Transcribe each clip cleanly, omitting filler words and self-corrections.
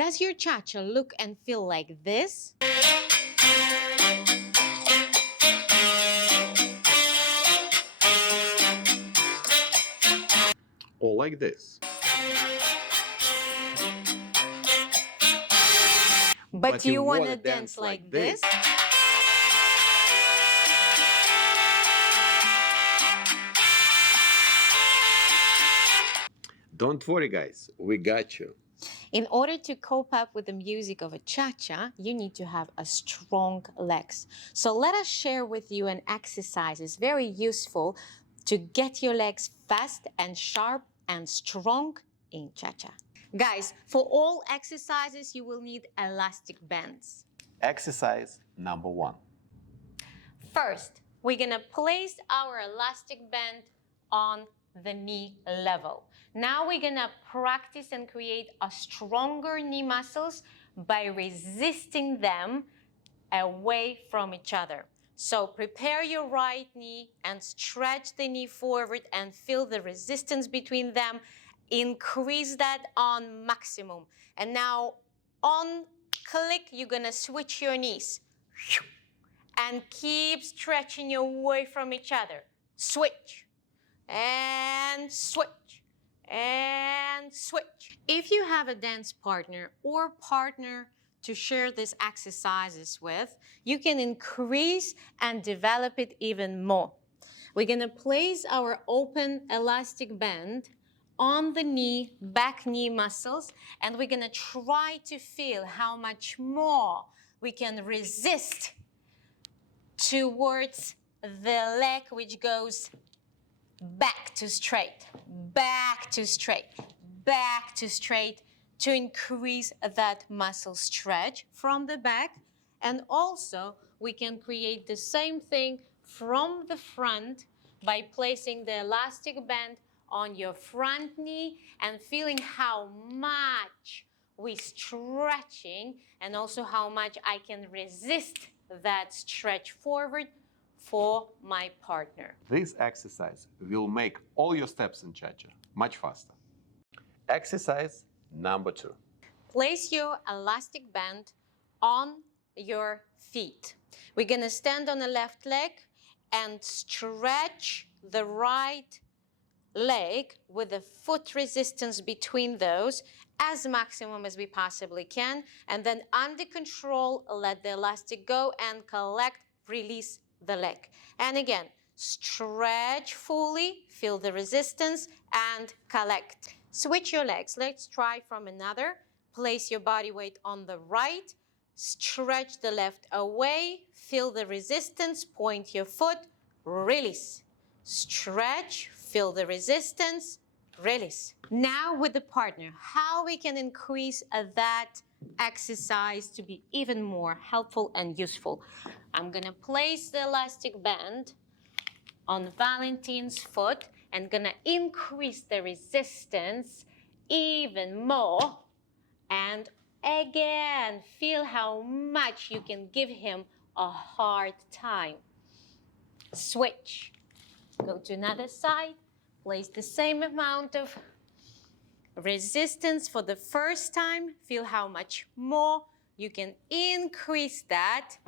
Does your cha-cha look and feel like this? Or like this? But you want to dance like this? Don't worry, guys, we got you. In order to cope up with the music of a cha-cha, you need to have a strong legs. So let us share with you an exercise. It's very useful to get your legs fast and sharp and strong in cha-cha. Guys, for all exercises, you will need elastic bands. Exercise number 1. First, we're gonna place our elastic band on the knee level. Now we're gonna practice and create a stronger knee muscles by resisting them away from each other. So prepare your right knee and stretch the knee forward and feel the resistance between them. Increase that on maximum. And now on click, you're gonna switch your knees. And keep stretching away from each other. Switch. And switch, and switch. If you have a dance partner or partner to share these exercises with, you can increase and develop it even more. We're gonna place our open elastic band on the knee, back knee muscles, and we're gonna try to feel how much more we can resist towards the leg which goes back to straight, back to straight, back to straight to increase that muscle stretch from the back. And also we can create the same thing from the front by placing the elastic band on your front knee and feeling how much we're stretching and also how much I can resist that stretch forward for my partner. This exercise will make all your steps in cha-cha much faster. Exercise number 2. Place your elastic band on your feet. We're gonna stand on the left leg and stretch the right leg with the foot resistance between those as maximum as we possibly can. And then under control, let the elastic go and collect, release the leg. And again, stretch fully, feel the resistance, and collect. Switch your legs. Let's try from another. Place your body weight on the right, stretch the left away, feel the resistance, point your foot, release. Stretch, feel the resistance, release. Now with the partner, how we can increase that exercise to be even more helpful and useful. I'm gonna place the elastic band on Valentin's foot and gonna increase the resistance even more. And again, feel how much you can give him a hard time. Switch. Go to another side. Place the same amount of resistance for the first time. Feel how much more you can increase that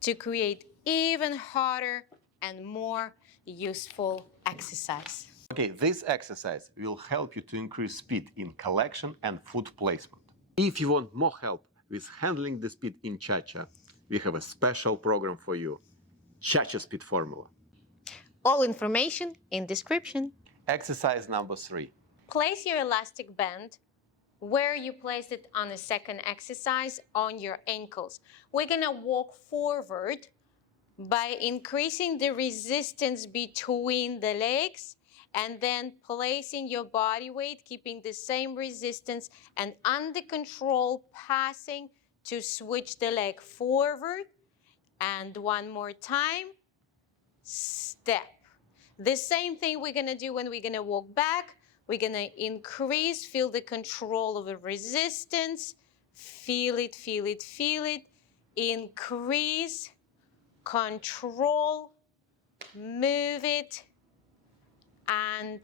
to create even harder and more useful exercise. Okay, this exercise will help you to increase speed in collection and foot placement. If you want more help with handling the speed in cha-cha, we have a special program for you, Cha-Cha Speed Formula. All information in description. Exercise number 3. Place your elastic band where you placed it on the second exercise on your ankles. We're gonna walk forward by increasing the resistance between the legs and then placing your body weight, keeping the same resistance and under control, passing to switch the leg forward. And one more time, step. The same thing we're gonna do when we're gonna walk back. We're gonna increase, feel the control of the resistance, feel it, feel it, feel it, increase, control, move it, and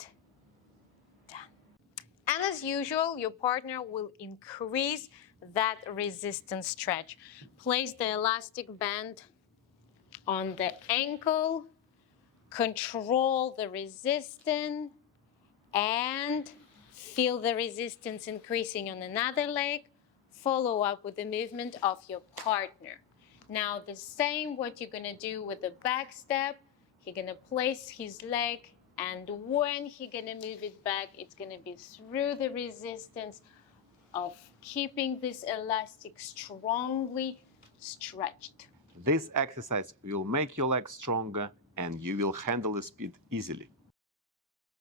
done. And as usual, your partner will increase that resistance stretch. Place the elastic band on the ankle, control the resistance, and feel the resistance increasing on another leg. Follow up with the movement of your partner. Now the same what you're gonna do with the back step. He's gonna place his leg, and when he's gonna move it back, it's gonna be through the resistance of keeping this elastic strongly stretched. This exercise will make your legs stronger and you will handle the speed easily.